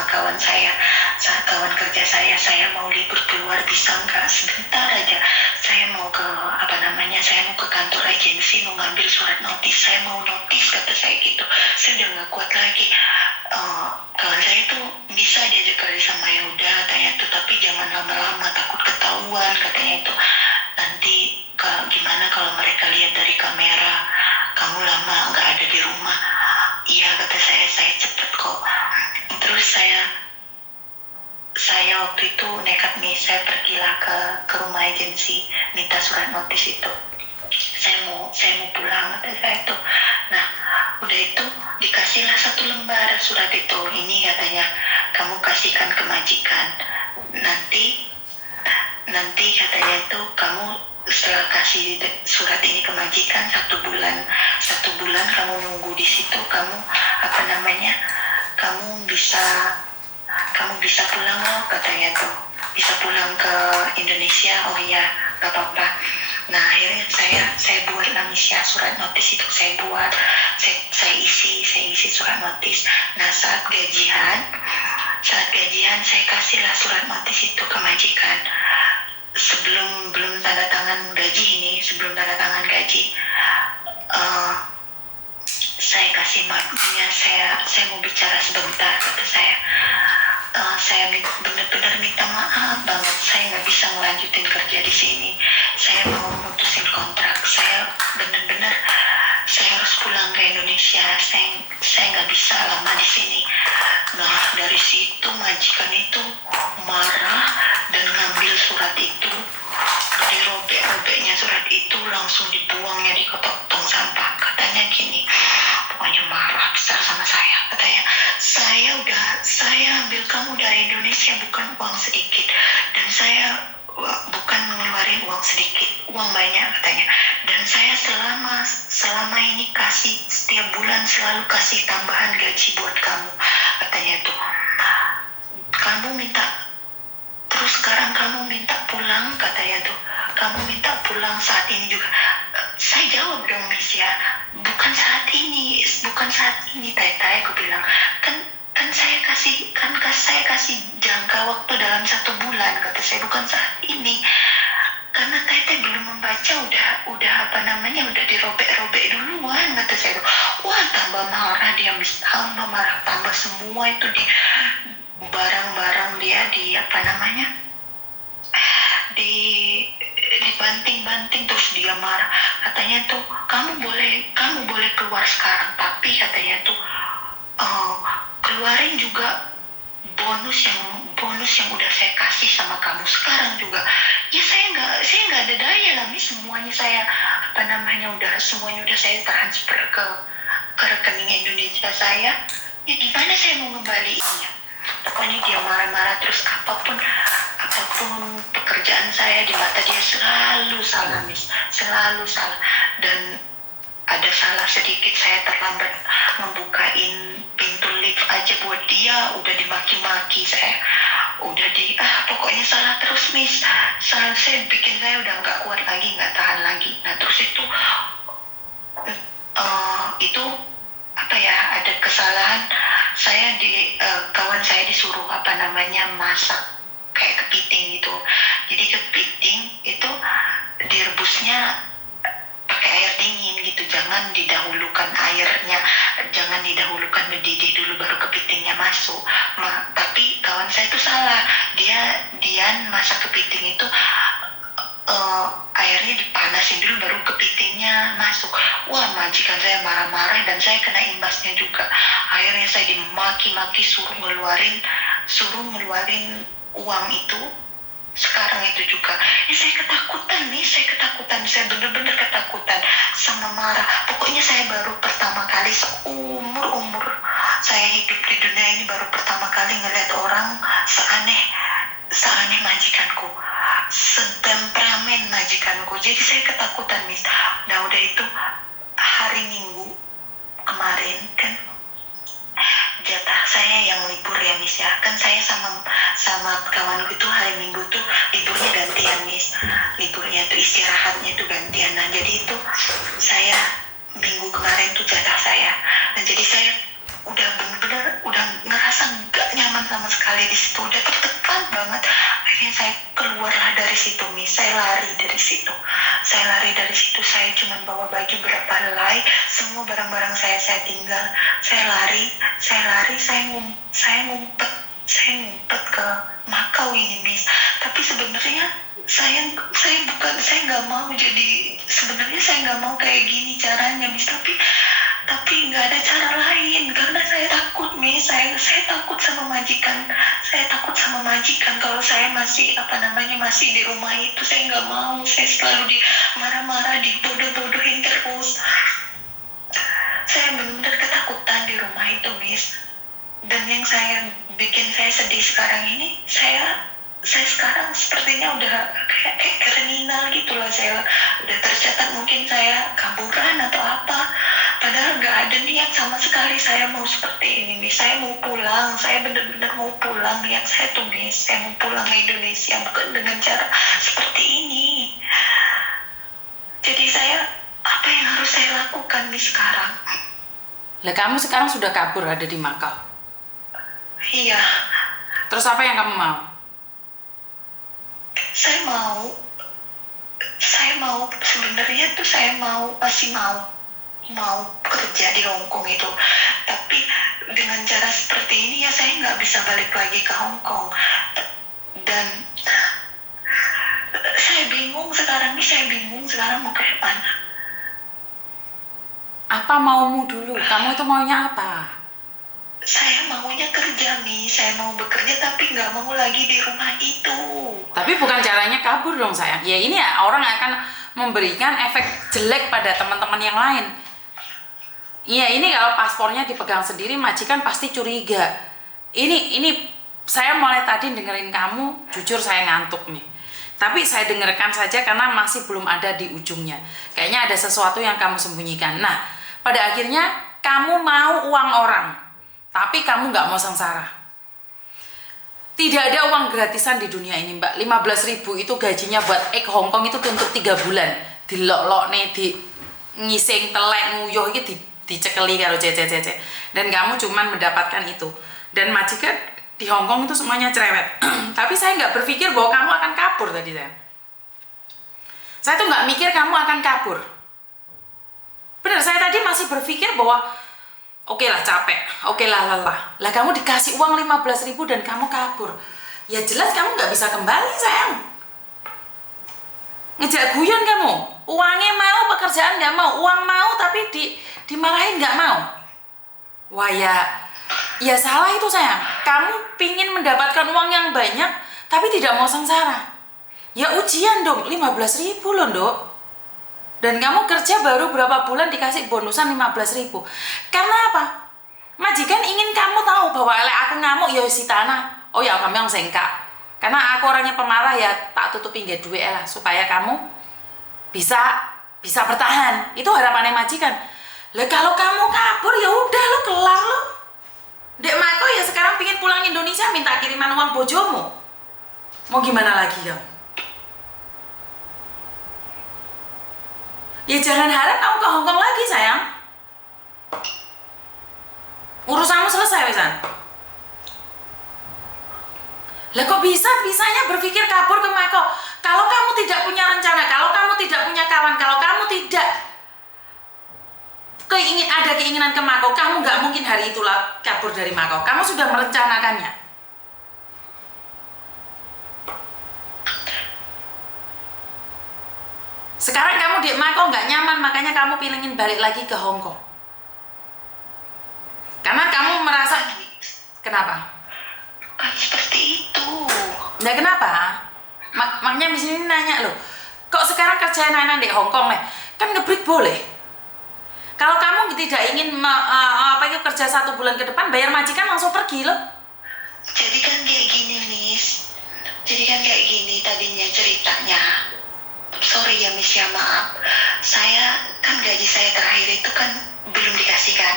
sama kawan saya, saat kawan kerja saya mau libur keluar bisa nggak sebentar aja, saya mau ke saya mau ke kantor agensi mau ngambil surat notis, saya mau notis kata saya gitu, saya udah nggak kuat lagi. Kawan saya tuh bisa diajak kali sama ya udah katanya tuh, tapi jangan lama-lama takut ketahuan katanya itu, nanti gimana kalau mereka lihat dari kamera kamu lama nggak ada di rumah. Iya kata saya cepet kok. Terus saya waktu itu nekat nih, saya pergilah ke rumah agensi minta surat notis itu. Saya mau pulang kata saya itu. Nah udah itu dikasihlah 1 lembar surat itu, ini katanya kamu kasihkan ke majikan, nanti katanya itu kamu setelah kasih surat ini ke majikan 1 bulan kamu nunggu di situ, kamu bisa pulang loh katanya tuh, bisa pulang ke Indonesia. Oh iya gak apa-apa. Nah akhirnya saya buat ya surat notis itu, saya isi surat notis. Nah saat gajian saya kasihlah surat notis itu ke majikan. Belum tanda tangan gaji, saya kasih maknya, saya mau bicara sebentar kata saya. Saya benar-benar minta maaf banget, saya nggak bisa melanjutin kerja di sini, saya mau mutusin kontrak, saya benar-benar saya harus pulang ke Indonesia, saya nggak bisa lama di sini. Nah dari situ majikan itu marah dan ngambil surat itu, dirobek-robeknya surat itu, langsung dibuangnya di kotak tong sampah. Katanya gini, pokoknya marah besar sama saya, katanya saya ambil kamu dari Indonesia bukan uang sedikit, dan saya bukan mengeluarin uang sedikit, uang banyak katanya, dan saya selama ini kasih setiap bulan selalu kasih tambahan gaji buat kamu katanya tuh. Kamu minta, terus sekarang kamu minta pulang katanya tuh, kamu minta pulang saat ini juga. Saya jawab dong Miss ya, bukan saat ini Tai, aku bilang kan saya kasih jangka waktu dalam 1 bulan kata saya, bukan saat ini, karena Tai belum membaca udah dirobek-robek duluan kata saya. Wah tambah marah dia Miss, tambah semua itu di barang-barang dia dibanting-banting, terus dia marah, katanya tuh kamu boleh keluar sekarang, tapi katanya tuh keluarin juga bonus yang udah saya kasih sama kamu sekarang juga. Ya saya nggak ada daya lah Miss, semuanya udah saya transfer ke rekening Indonesia saya. Ya gimana saya mau ngembaliinnya? Pokoknya dia marah-marah terus, apapun pekerjaan saya di mata dia selalu salah Miss, selalu salah. Dan ada salah sedikit, saya terlambat ngebukain pintu lift aja buat dia udah dimaki-maki, saya udah pokoknya salah terus Miss. Saya bikin saya udah nggak kuat lagi, nggak tahan lagi. Nah terus itu ada kesalahan saya kawan saya disuruh masak kayak kepiting gitu. Jadi kepiting itu direbusnya pakai air dingin gitu, jangan didahulukan airnya, jangan didahulukan mendidih dulu baru kepitingnya masuk. Tapi kawan saya itu salah, dia masak kepiting itu airnya dipanasin dulu baru kepitingnya masuk. Wah majikan saya marah-marah dan saya kena imbasnya juga. Akhirnya saya dimaki-maki, suruh ngeluarin uang itu sekarang itu juga. Saya ketakutan, saya bener-bener ketakutan sama marah. Pokoknya saya baru pertama kali seumur saya hidup di dunia ini, baru pertama kali ngeliat orang seaneh majikanku, setemperamen majikanku. Jadi saya ketakutan Miss. Nah udah itu hari Minggu kemarin kan jatah saya yang libur ya Miss ya, kan saya sama kawanku itu hari Minggu tuh liburnya gantian Miss, liburnya tuh istirahatnya tuh gantian. Nah jadi itu saya Minggu kemarin tuh jatah saya, nah jadi saya udah bener-bener udah ngerasa gak nyaman nyaman sama sekali di situ, udah tertekan banget. Akhirnya saya keluarlah dari situ, Miss. Saya lari dari situ. Saya cuma bawa baju berapa helai, semua barang-barang saya tinggal. Saya lari, saya ngumpet ke Makau ini, Miss. Tapi sebenarnya saya nggak mau jadi, sebenarnya saya nggak mau kayak gini caranya, Miss. Tapi nggak ada cara lain karena saya takut, Miss. Saya takut sama majikan. Kalau saya masih masih di rumah itu, saya nggak mau. Saya selalu marah-marah, dibodoh-bodohin terus. Saya benar-benar ketakutan di rumah itu, Miss. Dan yang bikin saya sedih sekarang ini, saya sekarang sepertinya udah kayak kriminal gitu lah. Saya udah tercatat, mungkin saya kaburan atau apa, padahal nggak ada niat sama sekali saya mau seperti ini, Miss. Saya mau pulang, saya benar-benar mau pulang. Niat saya tuh, Miss, saya mau pulang ke Indonesia, bukan dengan cara seperti ini. Jadi apa yang harus saya lakukan, Miss, sekarang? Lah kamu sekarang sudah kabur, ada di Makau. Iya. Terus apa yang kamu mau? Saya mau sebenarnya tuh masih mau kerja di Hong Kong itu, tapi dengan cara seperti ini ya saya nggak bisa balik lagi ke Hong Kong. Dan saya bingung sekarang mau ke mana. Apa maumu dulu? Kamu itu maunya apa? Saya maunya kerja, Mi. Saya mau bekerja tapi nggak mau lagi di rumah itu. Tapi bukan caranya kabur dong, sayang. Ya ini ya, orang akan memberikan efek jelek pada teman-teman yang lain. Iya, ini kalau paspornya dipegang sendiri, majikan pasti curiga. Ini saya mulai tadi dengerin kamu, jujur saya ngantuk nih. Tapi saya dengarkan saja karena masih belum ada di ujungnya. Kayaknya ada sesuatu yang kamu sembunyikan. Nah, pada akhirnya kamu mau uang orang, tapi kamu nggak mau sengsara. Tidak ada uang gratisan di dunia ini, Mbak. 15.000 itu gajinya buat Hong Kong itu untuk 3 bulan. Dilok-lok nih, di ngising, telek, nguyuh itu dicekeli karo cece-cece. Dan kamu cuman mendapatkan itu. Dan majikan di Hong Kong itu semuanya cerewet. Tapi saya nggak berpikir bahwa kamu akan kabur tadi, saya. Saya tuh nggak mikir kamu akan kabur. Benar, saya tadi masih berpikir bahwa oke lah capek, oke lah lelah. Lah kamu dikasih uang 15.000 dan kamu kabur. Ya jelas kamu nggak bisa kembali, sayang. Ngejak guyon kamu. Uangnya mau, pekerjaan nggak mau. Uang mau tapi dimarahin nggak mau. Wah ya salah itu, sayang. Kamu pingin mendapatkan uang yang banyak tapi tidak mau sengsara. Ya ujian dong, 15.000 loh, Dok. Dan kamu kerja baru berapa bulan dikasih bonusan 15.000. Karena apa? Majikan ingin kamu tahu bahwa aku ngamuk ya si tanah. Oh ya kamu yang sengkak. Karena aku orangnya pemarah ya, tak tutupin gak duit lah supaya kamu bisa bertahan. Itu harapannya majikan. Lah kalau kamu kabur ya udah lo kelar lo. Dek Mako ya sekarang pingin pulang Indonesia minta kiriman uang bojomu. Mau gimana lagi kamu? Ya jangan harap kamu ke Hong Kong lagi, sayang. Urusanmu selesai, Wisan. Lah kok bisanya berpikir kabur ke Mako? Kalau kamu tidak punya rencana, kalau kamu tidak punya kawan, kalau kamu tidak ada keinginan ke Mako, kamu nggak mungkin hari itulah kabur dari Mako. Kamu sudah merencanakannya. Sekarang kamu di Mako nggak nyaman, makanya kamu pilingin balik lagi ke Hong Kong. Karena kamu merasa, kenapa? Bukan seperti itu. Nah kenapa? Makanya di sini nanya loh, kok sekarang kerja enak-enak di Hong Kong nih? Kan ngebreak boleh. Kalau kamu tidak ingin kerja 1 bulan ke depan, bayar majikan langsung pergi loh. Jadi kan kayak gini, Miss. Tadinya ceritanya. Sorry ya, Miss, ya maaf. Gaji saya terakhir itu kan belum dikasihkan.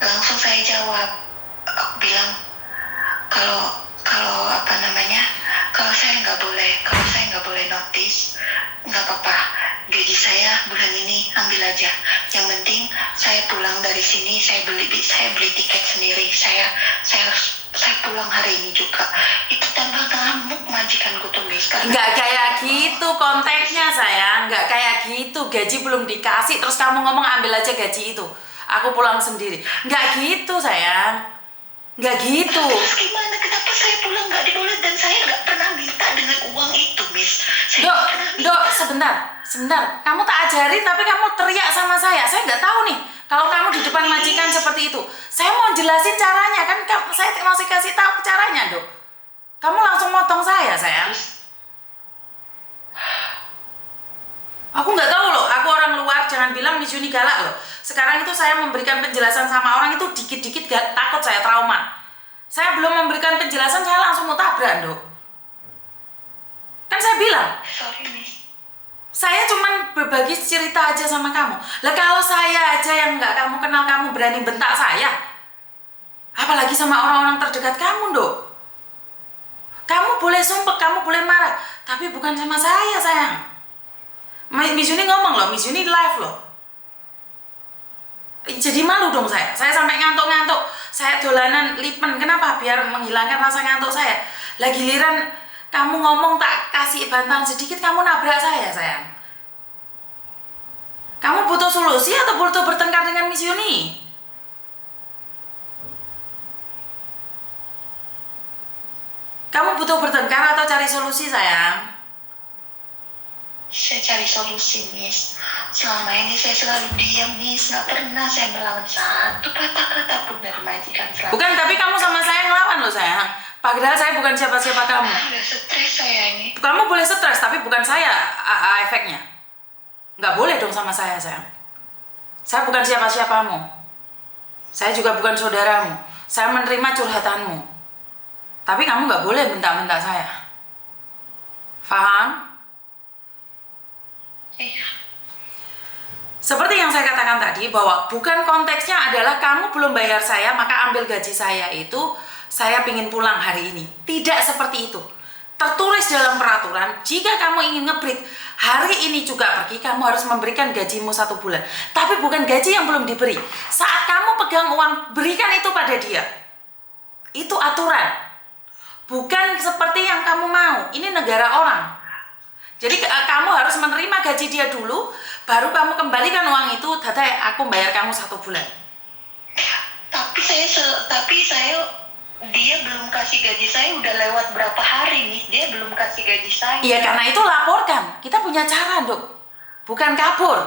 Langsung saya jawab. Aku bilang kalau saya nggak boleh notice, nggak apa-apa. Gaji saya bulan ini ambil aja. Yang penting saya pulang dari sini, saya beli tiket sendiri. Saya pulang hari ini juga. Itu tambah ngamuk majikanku tuh, Miss. Karena Nggak kayak gitu konteksnya sayang, nggak kayak gitu. Gaji belum dikasih terus kamu ngomong ambil aja gaji itu, aku pulang sendiri. Nggak gitu sayang, nggak gitu. Terus gimana? Kenapa saya pulang nggak diboleh dan saya nggak pernah minta dengan uang itu, Miss? Saya Dok, nggak pernah minta. dok, sebentar. Kamu tak ajari tapi kamu teriak sama saya. Saya nggak tahu nih kalau kamu di depan majikan seperti itu. Saya mau jelasin caranya kan, saya masih kasih tahu caranya, dok. Kamu langsung motong saya, sayang. Aku nggak tahu loh, aku orang luar, jangan bilang Miss Yuni galak loh. Sekarang itu saya memberikan penjelasan sama orang itu dikit-dikit gak takut saya trauma. Saya belum memberikan penjelasan, saya langsung mau tabrak, dok. Kan saya bilang, Sorry, Miss. saya cuman berbagi cerita aja sama kamu. Lah kalau saya aja yang nggak kamu kenal, kamu berani bentak saya. Apalagi sama orang-orang terdekat kamu, dok. Kamu boleh sumpah, kamu boleh marah, tapi bukan sama saya, sayang. Miss Yuni ngomong loh, Miss Yuni live loh. Jadi malu dong saya sampai ngantuk-ngantuk. Saya dolanan lipen, kenapa? Biar menghilangkan rasa ngantuk saya. Lah giliran kamu ngomong tak kasih bantahan sedikit, kamu nabrak saya, sayang. Kamu butuh solusi atau butuh bertengkar dengan Miss Yuni? Kamu butuh bertengkar atau cari solusi, sayang? Saya cari solusi, Miss. Selama ini saya selalu diam, Miss. Nggak pernah saya melawan satu patah kata pun dari majikan selama. Bukan, tapi kamu sama saya ngelawan loh, sayang. Padahal saya bukan siapa-siapa kamu. Udah stres saya ini. Kamu boleh stres, tapi bukan saya efeknya. Nggak boleh dong sama saya, sayang. Saya bukan siapa-siapamu. Saya juga bukan saudaramu. Saya menerima curhatanmu. Tapi kamu nggak boleh bentak-bentak saya. Paham? Iya. Seperti yang saya katakan tadi, bahwa bukan konteksnya adalah kamu belum bayar saya, maka ambil gaji saya itu, saya ingin pulang hari ini. Tidak seperti itu. Tertulis dalam peraturan, jika kamu ingin ngebreak, hari ini juga pergi, kamu harus memberikan gajimu 1 bulan. Tapi bukan gaji yang belum diberi. Saat kamu pegang uang, berikan itu pada dia. Itu aturan. Bukan seperti yang kamu mau. Ini negara orang. Jadi kamu harus menerima gaji dia dulu, baru kamu kembalikan uang itu. Tata, aku bayar kamu 1 bulan. Tapi saya dia belum kasih gaji saya udah lewat berapa hari, Miss. Dia belum kasih gaji saya. Iya, karena itu laporkan. Kita punya cara, Dok. Bukan kabur.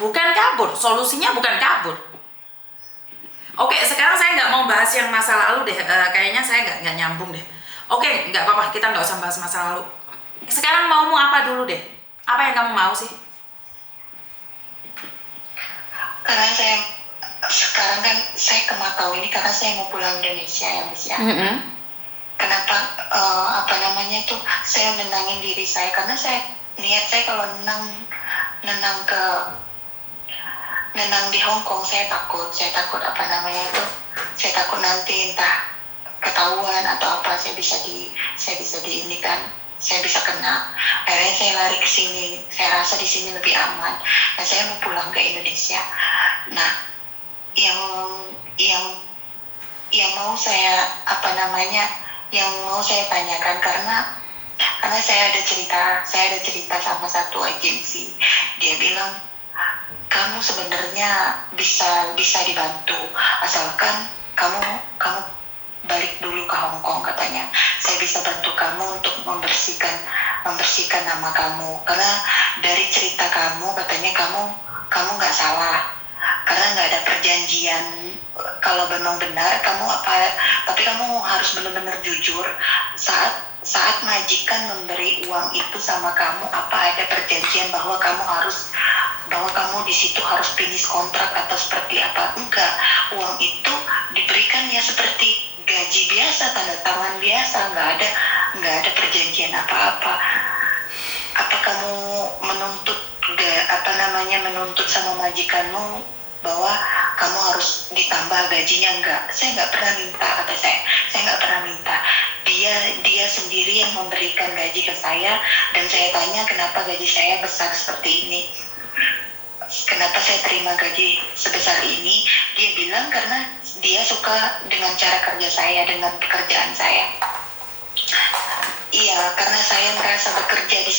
Bukan kabur. Solusinya bukan kabur. Oke, sekarang saya nggak mau bahas yang masa lalu deh. Kayaknya saya nggak nyambung deh. Oke, nggak apa-apa. Kita nggak usah bahas masa lalu. Sekarang maumu apa dulu deh? Apa yang kamu mau sih? Karena sekarang kan saya ke Makau ini karena saya mau pulang Indonesia ya, Miss ya. Kenapa saya menangin diri saya, karena niat saya kalau nenang di Hong Kong saya takut saya takut nanti entah ketahuan atau apa, saya bisa kena. Akhirnya saya lari ke sini, saya rasa di sini lebih aman. Nah, saya mau pulang ke Indonesia. Nah, yang mau saya tanyakan, karena saya ada cerita sama satu agensi. Dia bilang kamu sebenarnya bisa dibantu asalkan kamu balik dulu ke Hong Kong, katanya. Saya bisa bantu kamu untuk membersihkan nama kamu, karena dari cerita kamu katanya kamu nggak salah, karena nggak ada perjanjian. Kalau memang benar tapi kamu harus benar-benar jujur saat majikan memberi uang itu sama kamu, apa ada perjanjian bahwa kamu di situ harus finish kontrak atau seperti apa? Enggak, uang itu diberikan ya seperti gaji biasa, tanda tangan biasa, nggak ada perjanjian apa-apa. Apa kamu menuntut sama majikanmu bahwa kamu harus ditambah gajinya? Enggak, saya nggak pernah minta, kata saya nggak pernah minta. Dia sendiri yang memberikan gaji ke saya, dan saya tanya kenapa gaji saya besar seperti ini. kenapa saya terima gaji sebesar ini. Dia bilang karena dia suka dengan cara kerja saya, dengan pekerjaan saya. Iya, karena saya merasa bekerja di